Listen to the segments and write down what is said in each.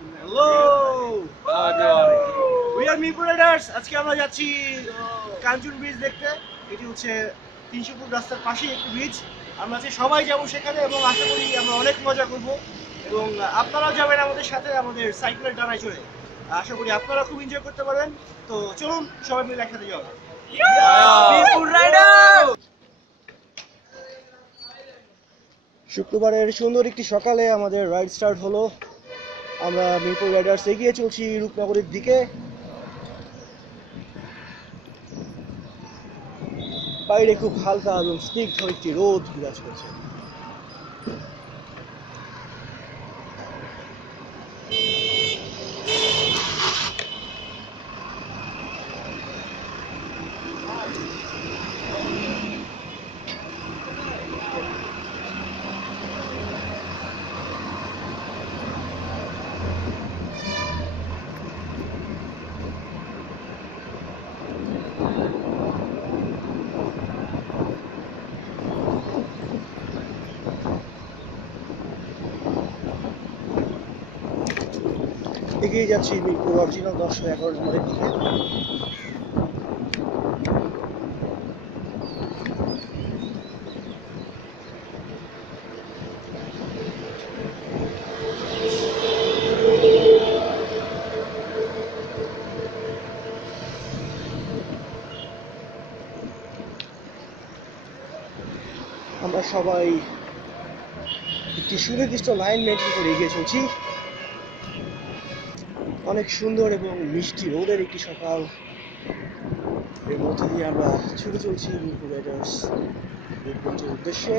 Hello we are Mirpur Riders. আজকে আমরা যাচ্ছি কাঞ্চন ব্রিজ দেখতে। এটি হচ্ছে 300 ফুট রাস্তার পাশেই একটি ব্রিজ। আমরা আজকে সবাই যাবো সেখানে এবং আশা করি আমরা অনেক মজা করব এবং আপনারাও যাবেন আমাদের সাথে আমাদের সাইকেলের ডানায় চড়ে। আশা করি আপনারা খুব এনজয় করতে পারবেন। তো চলুন সবাই মিলে একসাথে যাওয়া। মিরপুর রাইডার্স। শুক্রবারের সুন্দর একটি সকালে আমাদের রাইড স্টার্ট হলো। আমরা মিরপুর রাইডার্স এগিয়ে চলছি রূপনগরের দিকে। বাইরে খুব হালকা এবং স্নিগ্ধ একটি রোদ বিরাজ করছে। এগিয়ে যাচ্ছি মিরপুর অরিজিনাল 1011 নম্বরের দিকে। আমরা সবাই একটি সুনির্দিষ্ট লাইন মেনটেন করে এগিয়ে চলছি। অনেক সুন্দর এবং মিষ্টি রোদের একটি সকাল, এর মধ্যে দিয়ে আমরা ছুটে চলছি মিরপুর রাইডার্স রূপগঞ্জের উদ্দেশ্যে।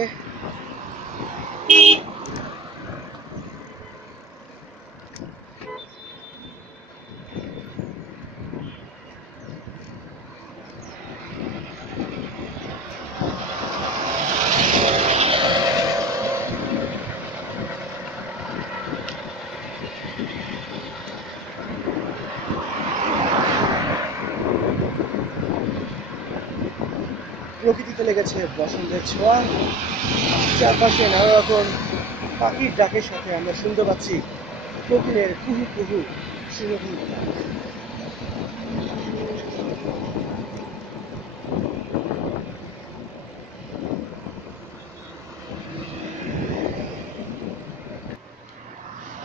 প্রকৃতিতে লেগেছে বসন্তের ছোঁয়া। চারপাশে নানা রকম পাখির ডাকের সাথে আমরা শুনতে পাচ্ছি কোকিলের কুহু কুহু সুমধুর গান।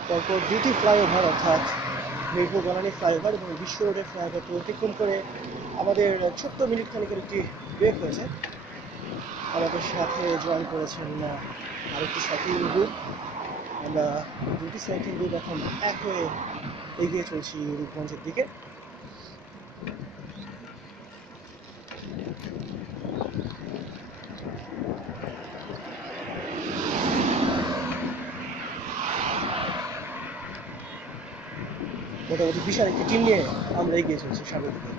তারপর দুটি ফ্লাইওভার অর্থাৎ মিরপুর বনানী ফ্লাইওভার এবং বিশ্ব রোডের ফ্লাইওভারকে অতিক্রম করে আমাদের ছোট্ট মিনিট খানিকের একটি ব্রেক হয়েছে। আমাদের সাথে জয়েন করেছেন আরেকটি সাইকেল গ্রুপ। আমরা দুটি সাইকেল গ্রুপ এখন এক হয়ে এগিয়ে চলছি রূপগঞ্জের দিকে। মোটামুটি বিশাল একটি টিম নিয়ে আমরা এগিয়ে চলছি সামনের দিকে।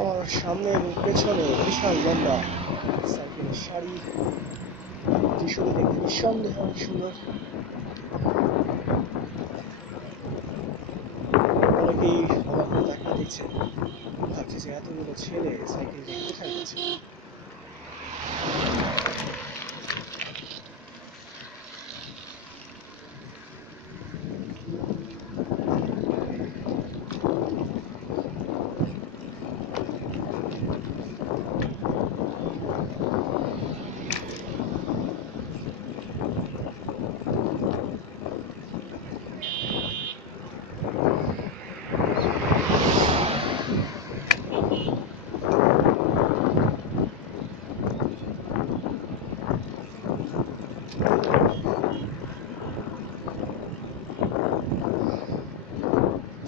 আমার সামনে এবং পেছনে বিশাল লম্বা সাইকেলের সারি, দৃশ্যটি দেখতে নিঃসন্দেহে অনেক সুন্দর। অনেকেই অবাক হয়ে তাকিয়ে দেখছে, ভাবছে যে এতগুলো ছেলে সাইকেল নিয়ে কোথায় যাচ্ছে।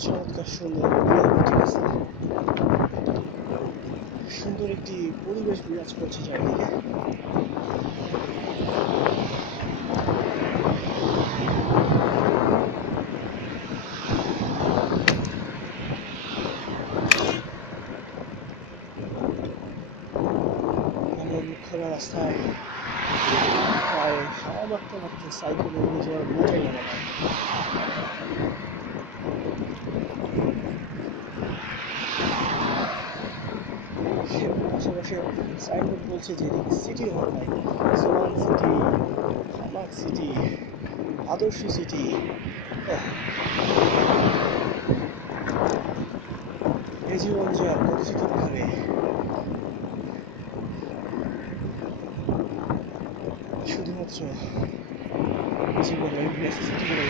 চমৎকার সুন্দর সুন্দর একটি পরিবেশ বিরাজ করছে চারিদিকে। খোলা রাস্তায় প্রায় হাওয়া মারতে মারতে সাইকেলে নিয়ে যাওয়ার মজাই আলাদা। আশেপাশে সাইনবোর্ড বলছে যে এদিকে সিটি হওয়ার নাই, সোলান সিটি, হামাক সিটি, আদর্শ সিটি। এই জীবন যে আর কতদিন ভাবে, শুধুমাত্র জীবনের নেসেসিটিগুলো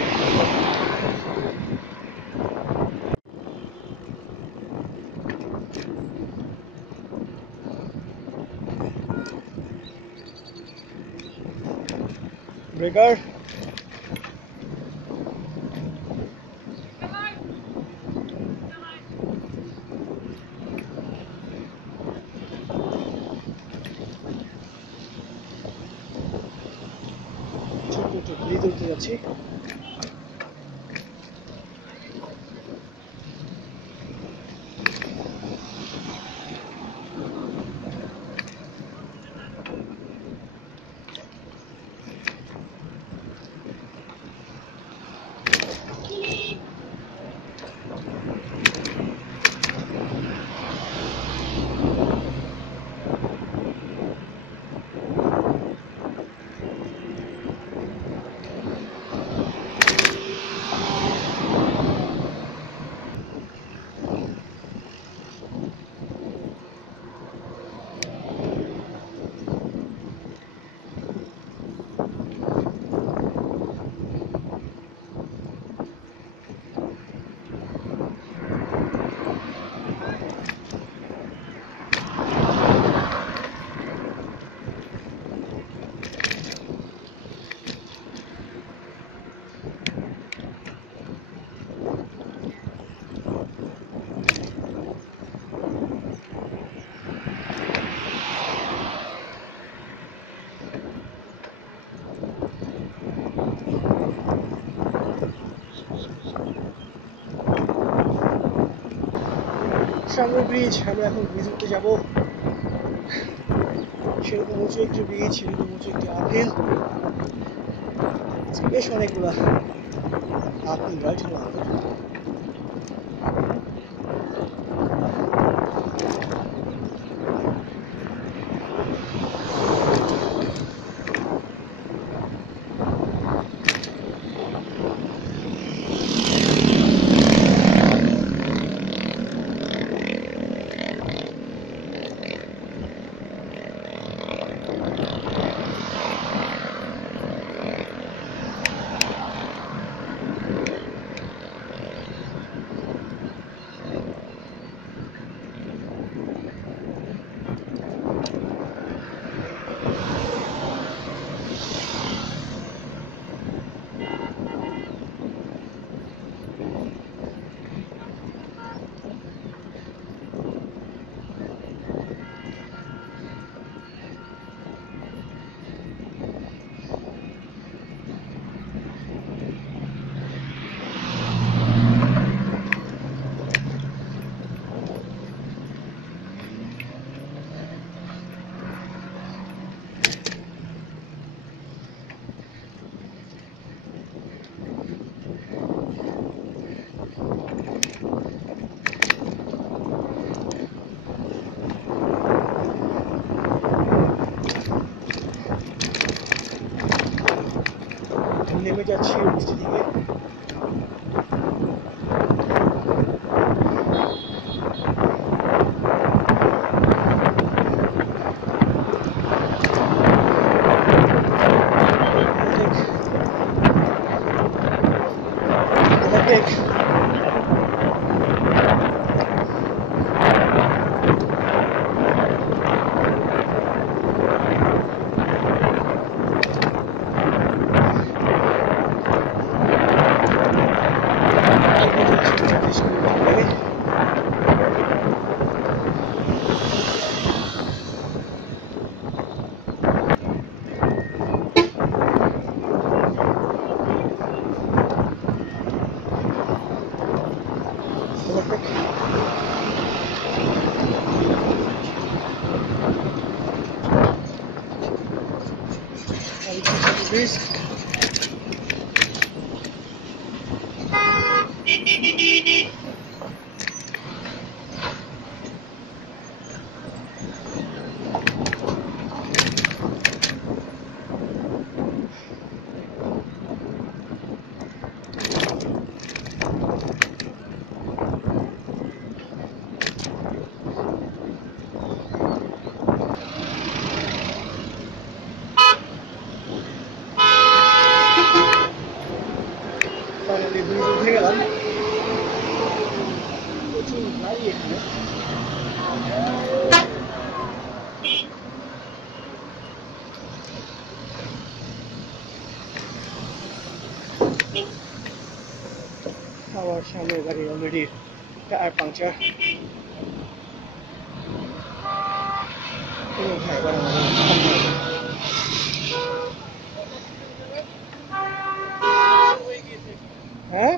ব্রেকার। ছোট্ট একটু ব্রিজ উঠতে যাচ্ছি। সামনে ব্রিজ, আমরা এখন ব্রিজ উঠতে যাবো। সেরকম উঁচু একটি ব্রিজ, সেরকম উঁচু একটি আপেল, বেশ অনেকগুলা আপেল, রাইট হলো আপেল। নেমে যাচ্ছি বৃষ্টি থেকে। Please. ব্রিজ উঠে গেলাম। প্রচুর গাড়ি এখানে। আমার সামনে গাড়ি অলরেডি টায়ার পাংচার। হ্যাঁ,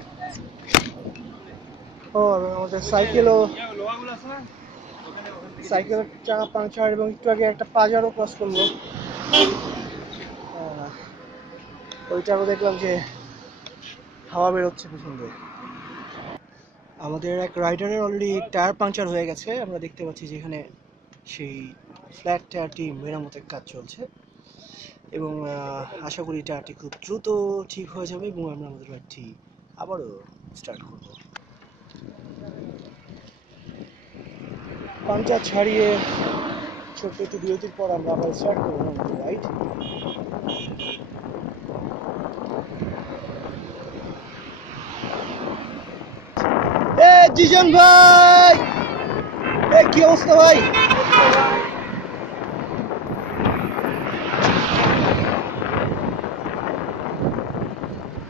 ও আমাদের সাইকেলের চাকা পাংচার এবং একটু আগে একটা পাজারও ক্রস করলো। ওইটারও দেখলাম যে হাওয়া বেরোচ্ছে পিছন দিয়ে। আমাদের এক রাইডারের অলরেডি টায়ার পাংচার হয়ে গেছে। আমরা দেখতে পাচ্ছি যে এখানে সেই ফ্ল্যাট টায়ারটি মেরামতের কাজ চলছে এবং আশা করি টায়ারটি খুব দ্রুত ঠিক হয়ে যাবে এবং আমরা আমাদের রাইডটি আবারও স্টার্ট করব। পাংচার ছাড়িয়ে ছোট্ট একটু বিরতির পর আমরা আবার স্টার্ট করবো আমাদের রাইড। জিজন ভাই, কি অবস্থা ভাই?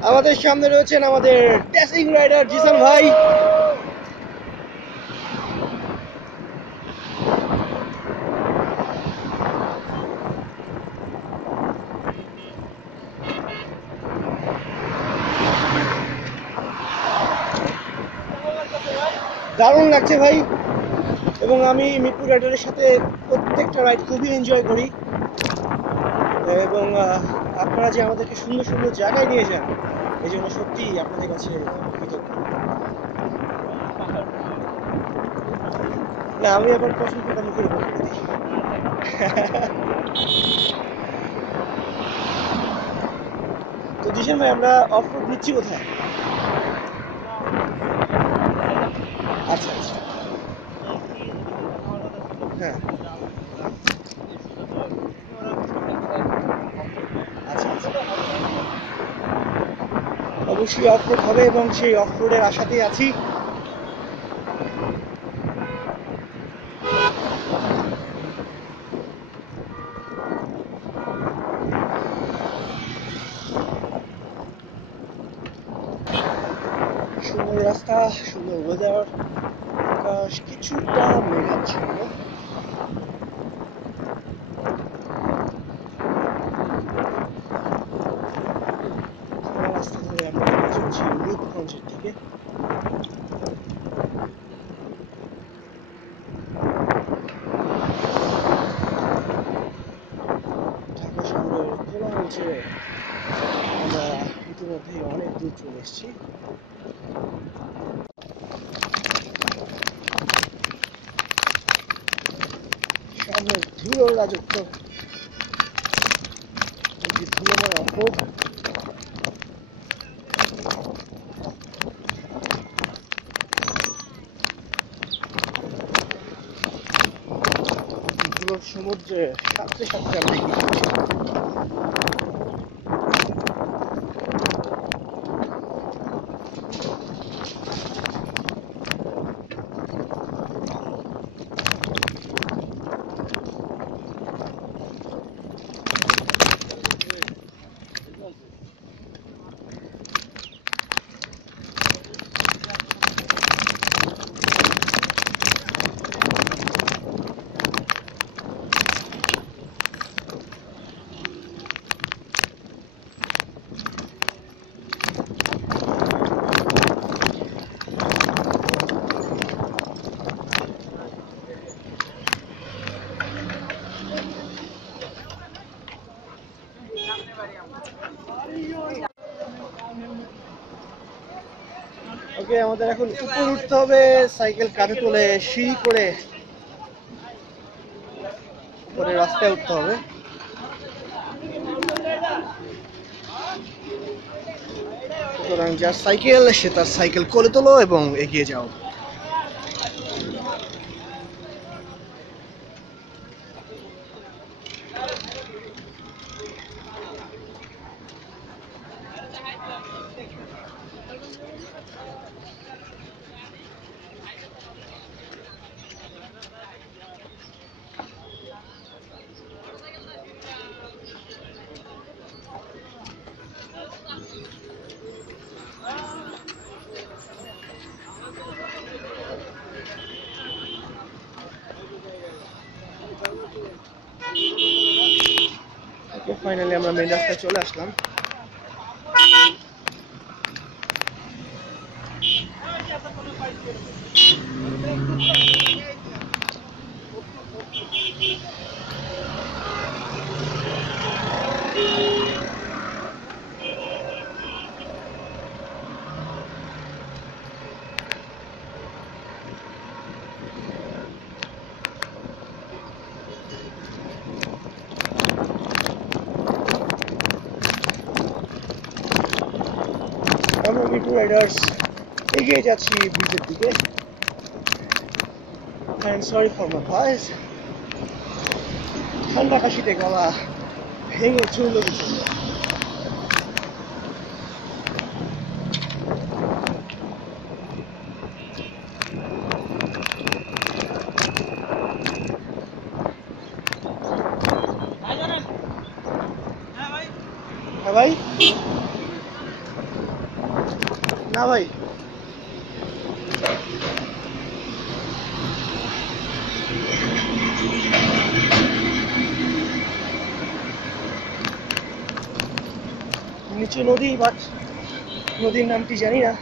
আমাদের সামনে রয়েছেন আমাদের টেস্টিং রাইডার জিসান ভাই। দারুণ লাগছে ভাই, এবং আমি মিরপুর রাইডারের সাথে প্রত্যেকটা রাইড খুবই এনজয় করি এবং আপনারা যে আমাদেরকে সুন্দর সুন্দর জায়গায় নিয়ে যান এই জন্য সত্যিই আপনাদের কাছে কৃতজ্ঞ। না, আমি এখন প্রশ্নটা মুখের উপর করে দিই। তো জিশান ভাই, আমরা অফ রোড নিচ্ছি কোথায়? আচ্ছা আচ্ছা, হ্যাঁ আচ্ছা আচ্ছা, অবশ্যই অফ রোড হবে এবং সেই অফ রোডের আশাতেই আছি। সুন্দর রাস্তা, সুন্দর ওয়েদার, আকাশ কিছুটা মেঘাচ্ছন্ন। রাস্তা ধরে আমরা চলছি রূপগঞ্জের দিকে। ঢাকা শহরের খোলা অঞ্চলে আমরা ইতিমধ্যেই অনেক দূর চলে এসেছি। সামনে ধুলোর রাজত্ব, ধুলোময় অফরোড। ধুলোর সমুদ্রে সাথে সাথে আমরা ওকে, আমাদের এখন উপর উঠতে হবে, সাইকেল কাঁধে তুলে সিঁড়ি করে উপরে রাস্তায় উঠতে হবে। সুতরাং যার সাইকেল সে তার সাইকেল কোলে তোলো এবং এগিয়ে যাও। ফাইনালি আমরা মেন রাস্তায় চলে আসলাম। আমরা মিটু রাইডার্স এগিয়ে যাচ্ছি ব্রিজের দিকে। And sorry for my voice, ঠান্ডা কাশিতে গলা ভেঙে চুরলো বিচুরলো। হ্যাঁ ভাই, না ভাই নিচে নদী, বাট নদীর নামটি জানি না।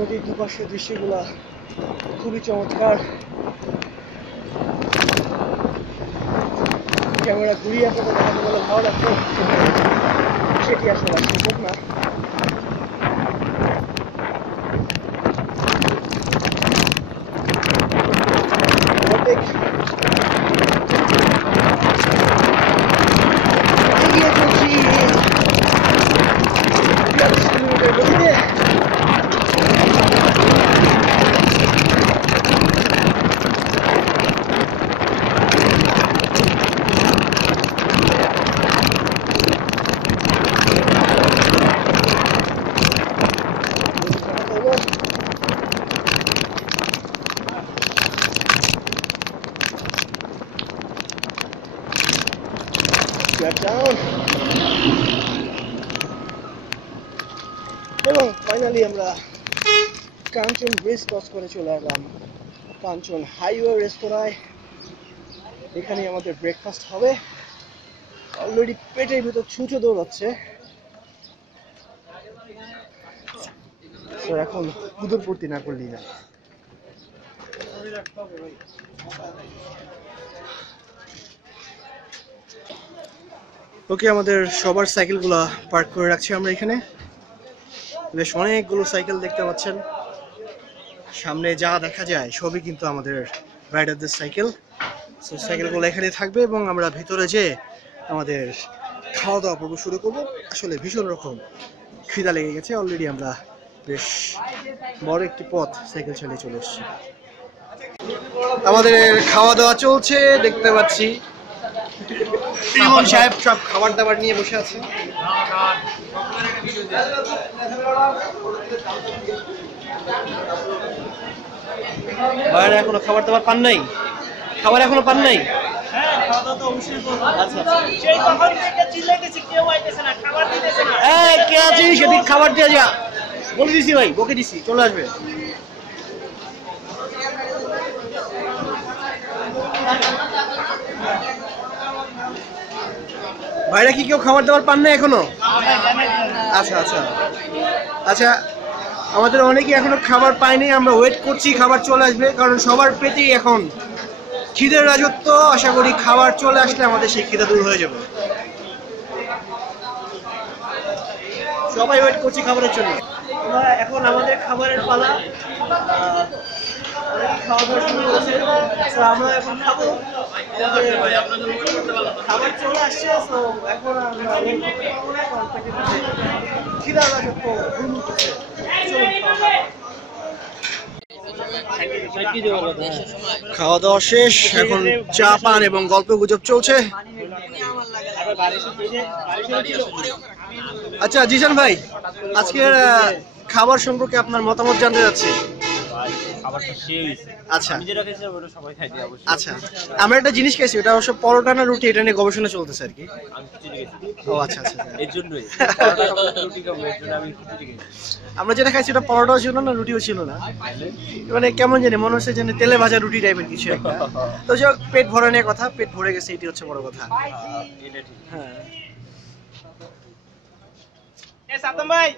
নদীর দুপাশের দৃশ্যগুলা খুবই চমৎকার। ক্যামেরা ঘুরিয়ে আপনাদের দেখাতে গেলে ভালো লাগতো, সেটি আসলে সম্ভব না। অর্ধেক এগিয়ে চলছি 42 কিলোমিটার গতিতে। এবং ফাইনালি আমরা কাঞ্চন ব্রিজ ক্রস করে চলে এলাম কাঞ্চন হাইওয়ে রেস্তোরাঁয়। এখানে আমাদের ব্রেকফাস্ট হবে। অলরেডি পেটের ভিতর ছুঁচো দৌড়াচ্ছে, তো এখন উদর পূর্তি না করলেই না। ওকে, আমাদের সবার সাইকেলগুলো পার্ক করে রাখছি আমরা এখানে। বেশ অনেকগুলো সাইকেল দেখতে পাচ্ছেন, সামনে যা দেখা যায় সবই কিন্তু আমাদের রাইডারদের সাইকেল। সো সাইকেলগুলো এখানে থাকবে এবং আমরা ভিতরে যেয়ে আমাদের খাওয়া দাওয়া পর্ব শুরু করবো। আসলে ভীষণ রকম খিদা লেগে গেছে, অলরেডি আমরা বেশ বড় একটি পথ সাইকেল চালিয়ে চলে এসেছি। আমাদের খাওয়া দাওয়া চলছে, দেখতে পাচ্ছি ইমন সাহেব সব খাবার দাবার নিয়ে বসে আছে। ভাইরা এখনো খাবার দাবার পান নাই? খাবার এখনো পান নাই? কে আছিস সেদিক খাবার দিয়ে যা, বলে দিছি ভাই, বকে দিছি, চলে আসবে। ভাইরা কি কেউ খাবার দাবার পান না এখনো? আচ্ছা আচ্ছা আচ্ছা, আমাদের অনেকে এখনো খাবার পায়নি, আমরা ওয়েট করছি খাবার চলে আসবে, কারণ সবার পেটেই এখন খিদের রাজত্ব। আশা করি খাবার চলে আসলে আমাদের সেই খিদা দূর হয়ে যাবে। তো সবাই ওয়েট করছি খাবারের জন্য। আমরা এখন আমাদের খাবারের পালা, খাওয়া দাওয়া শুরু করেছে। আমরা এখন খাবো, খাবার চলে আসছে। তো এখন আমরা খিদা রাজত্ব ভুল করছে। খাওয়া দাওয়া শেষ, এখন চা পান এবং গল্প গুজব চলছে। আচ্ছা জিশান ভাই, আজকের খাবার সম্পর্কে আপনার মতামত জানতে চাচ্ছি। আচ্ছা আচ্ছা, আমরা একটা জিনিস খাইছি, ওটা অবশ্য পরোটা না রুটি, এটা নিয়ে গবেষণা চলতেছে আর কি। ও আচ্ছা আচ্ছা, এর জন্যই আমরা যেটা খাইছি ওটা পরোটাও ছিল না, রুটিও ছিল না, মানে কেমন জানি মনে হচ্ছে যেন তেলে ভাজা রুটি টাইপের কিছু একটা। তো যাই হোক, পেট ভরা নিয়ে কথা, পেট ভরে গেছে, এটি হচ্ছে বড় কথা। হ্যাঁ সাতম ভাই,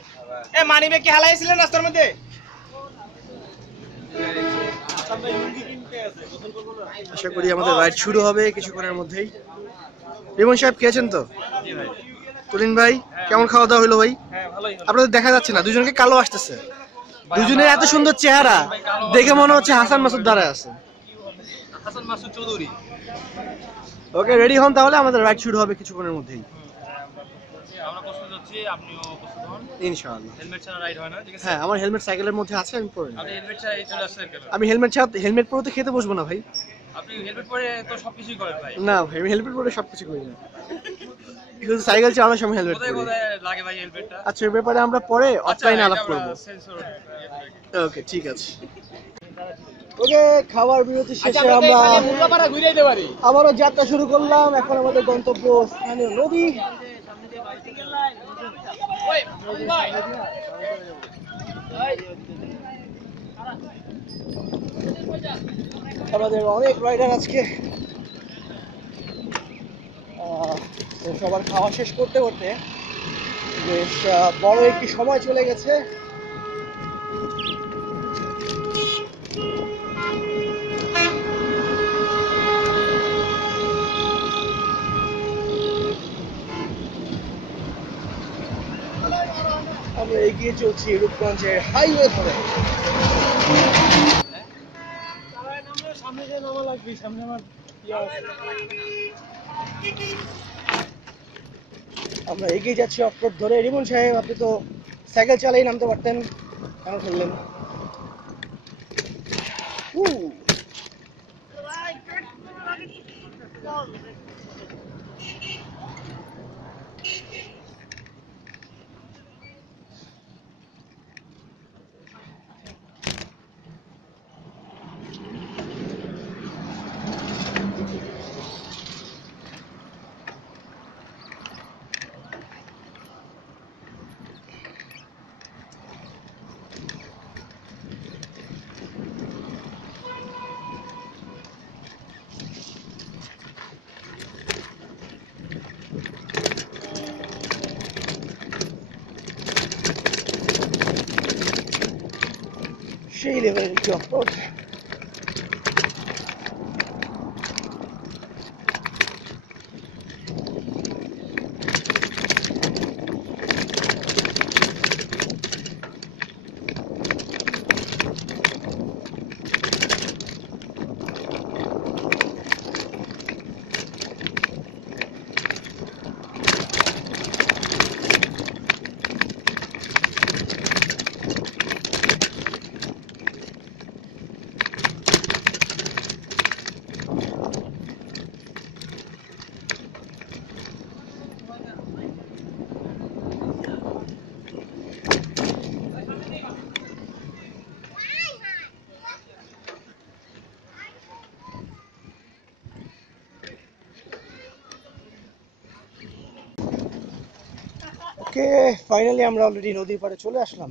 মানিব্যাগ কি হালাইছিলেন রাস্তার মধ্যে? আশা করি আমাদের রাইড শুরু হবে কিছুক্ষণের মধ্যেই। রিমন সাহেব খেয়েছেন তো? তুলিন ভাই, কেমন খাওয়া দাওয়া হলো ভাই? আপনাদের দেখা যাচ্ছে না, দুজনকে কালো আসতেছে, দুজনের এত সুন্দর চেহারা দেখে মনে হচ্ছে হাসান মাসুদ দাঁড়ায় আছে। হাসান মাসুদ চৌধুরী। ওকে, রেডি হন তাহলে, আমাদের রাইড শুরু হবে কিছুক্ষণের মধ্যেই। আমরা প্রস্তুত হচ্ছি, আপনিও প্রস্তুত হন ইনশাআল্লাহ। হেলমেট ছাড়া রাইড হয় না, ঠিক আছে? হ্যাঁ, আমার হেলমেট সাইকেলের মধ্যে আছে, আমি পরে। আপনি হেলমেট ছাড়া এই চলে আসছেন কেন? আমি হেলমেট ছাড়া, হেলমেট পরে তো খেতে বসবো না ভাই। আপনি হেলমেট পরে তো সবকিছুই করেন ভাই। না ভাই, আমি হেলমেট পরে সবকিছু করি না, শুধু সাইকেল চালানোর সময় হেলমেট কোথায় পরি। কোথায় লাগে ভাই হেলমেটটা? আচ্ছা, এই ব্যাপারে আমরা পরে অফলাইনে আলাপ করব। সেন্সর। ওকে, ঠিক আছে। ওকে, খাবার বিরতি শেষে আমরা মুল্লাপাড়া ঘুরে যেতে পারি। আবারও যাত্রা শুরু করলাম। এখন আমাদের গন্তব্য স্থানীয় নদী। আমাদের অনেক রাইডার আজকে, তো সবার খাওয়া শেষ করতে করতে বেশ বড় একটি সময় চলে গেছে। আমরা এগিয়ে চলছি রূপগঞ্জের হাইওয়ে ধরে। সামনে যে নামা লাগবে, সামনে আমার আমরা এগিয়ে যাচ্ছি অফরোড ধরে। রিমন সাহেব, আপনি তো সাইকেল চালিয়ে নামতে পারতেন, কেন ফেললেন? সেই লেভেলের কি অফরোড! ওকে, ফাইনালি আমরা অলরেডি নদীর পাড়ে চলে আসলাম।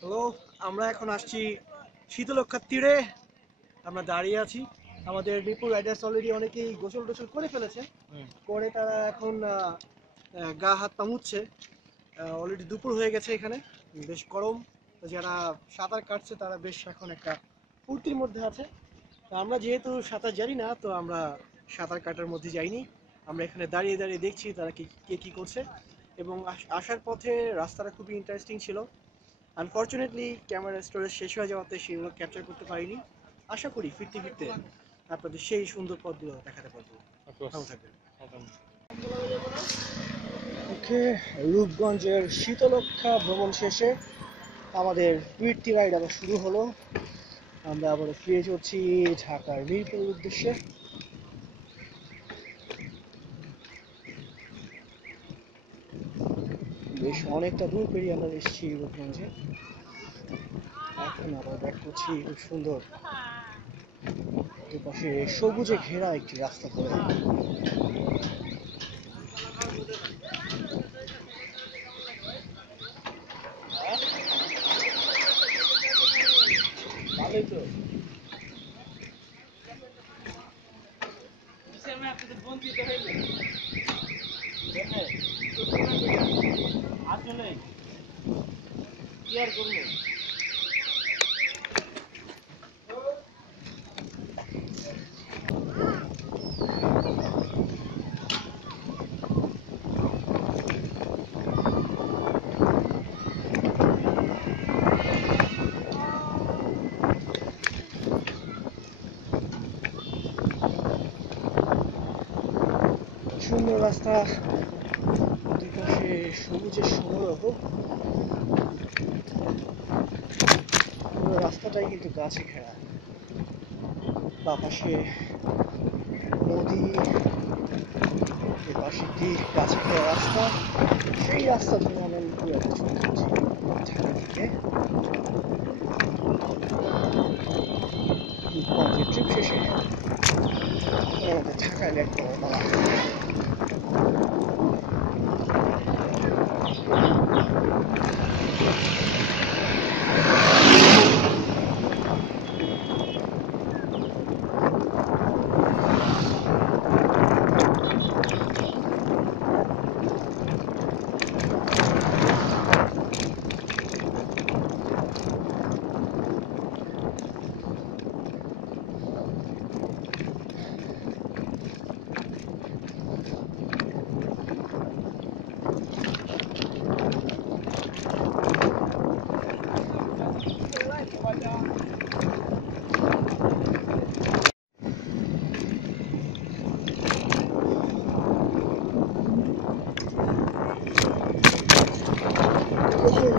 হ্যালো, আমরা এখন আসছি শীতলক্ষার তীরে। আমরা দাঁড়িয়ে আছি, আমাদের মিরপুর রাইডার্স অলরেডি অনেকেই গোসল টোসল করে ফেলেছে, করে তারা এখন গা হাত পা মুছছে। অলরেডি দুপুর হয়ে গেছে, এখানে বেশ গরম, তো যারা সাঁতার কাটছে তারা বেশ এখন একটা ফুর্তির মধ্যে আছে। তো আমরা যেহেতু সাঁতার জানি না, তো আমরা সাঁতার কাটার মধ্যে যাইনি, আমরা এখানে দাঁড়িয়ে দাঁড়িয়ে দেখছি তারা কে কি করছে, এবং আসার পথে রাস্তাটা খুবই ইন্টারেস্টিং ছিল। আনফর্চুনেটলি ক্যামেরা স্টোরেজ শেষ হয়ে যাওয়াতে সেগুলো ক্যাপচার করতে পারিনি। আশা করি ফিরতে ফিরতে আপনাদের সেই সুন্দর পথগুলো দেখাতে পারবো। ভালো থাকবেন। ওকে, রূপগঞ্জের শীতলক্ষা ভ্রমণ শেষে আমাদের ফিরতি রাইড আবার শুরু হলো। আমরা আবার ফিরে চলছি ঢাকার মিরপুরের উদ্দেশ্যে। বেশ অনেকটা দূর পেরিয়ে আমরা এসেছি রূপগঞ্জে। এখন আবার ব্যাক করছি খুব সুন্দর এপাশে সবুজে ঘেরা একটি রাস্তা ধরে। ভালোই তো। আসলে কি আর করবো। সুন্দর রাস্তা, দুই পাশে সবুজের সমারোহ। পুরো রাস্তাটাই কিন্তু গাছে ঘেরা। বা পাশে নদী, এপাশে একটি গাছে ঘেরা রাস্তা। সেই রাস্তা ধরে আমরা পুরো একটা চলে যাচ্ছি ঢাকার দিকে। রূপগঞ্জের ট্রিপ শেষে আমাদের ঢাকায় ব্যাক করার পালা।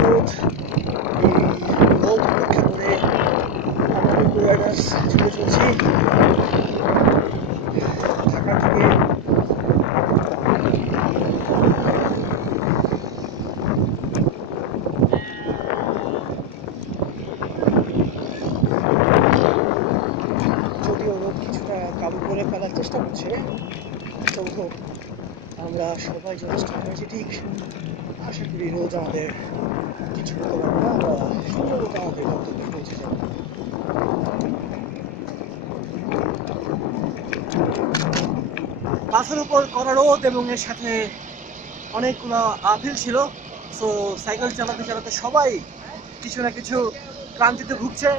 রোদ, এই রোদ উপেক্ষা করে আমরা মিরপুর রাইডার্স ছুটে চলছি ঢাকা থেকে। যদিও রোদ কিছুটা কাবু করে ফেলার চেষ্টা করছে, তবুও আমরা সবাই যথেষ্ট এনার্জেটিক। আশা করি রোদ আমাদের কিছু করতে পারবো না, আমরা সম্ভবত আমাদের গন্তব্যে পৌঁছে যাব। বাসের উপর কড়া রোদ এবং এর সাথে অনেকগুলো আপিল ছিল। সো সাইকেল চালাতে চালাতে সবাই কিছু না কিছু ক্লান্তিতে ভুগছে।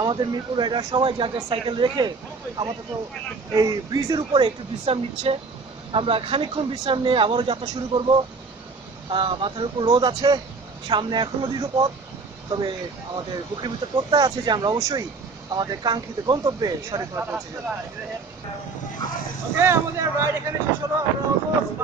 আমাদের মিরপুর রাইডার সবাই যার যার সাইকেল রেখে আমাদের তো এই ব্রিজের উপরে একটু বিশ্রাম নিচ্ছে। আমরা খানিকক্ষণ বিশ্রাম নিয়ে আবারও যাত্রা শুরু করব। মাথার উপর রোদ আছে, সামনে এখনো দীর্ঘ পথ, তবে আমাদের বুকের ভিতর প্রত্যয় আছে যে আমরা অবশ্যই আমাদের কাঙ্ক্ষিত গন্তব্যে সঠিকভাবে পৌঁছে যাব। ওকে, আমাদের রাইড এখানে শেষ হলো। আমরা অলমোস্ট